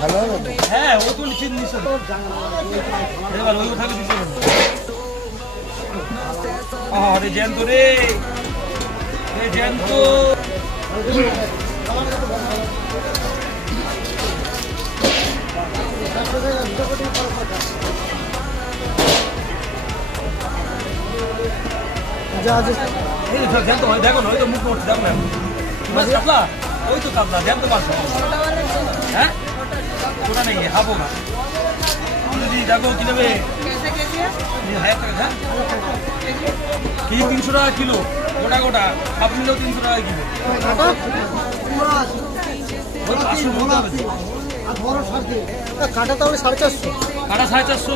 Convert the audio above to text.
ভালো হবে। হ্যাঁ ও তো নিচে নিচে এবার ওই উঠাকে দিতে হবে। আরে জ্যান্ত রে, জ্যান্ত। এই তো জ্যান্ত ভাই, দেখো না ওই তো মুখ করছে, দেখো না মাছ কাতলা, ওই তো কাতলা জ্যান্ত মাছ। হ্যাঁ ওটা নেই হাবো না দিদি, দেখো কি নেবে 1000 টাকা। হ্যাঁ কি 300 টাকা কিলো, গোটা গোটা হাফ নিলেও 300 টাকা কিলো। কাটা তাহলে 450, কাটা 450।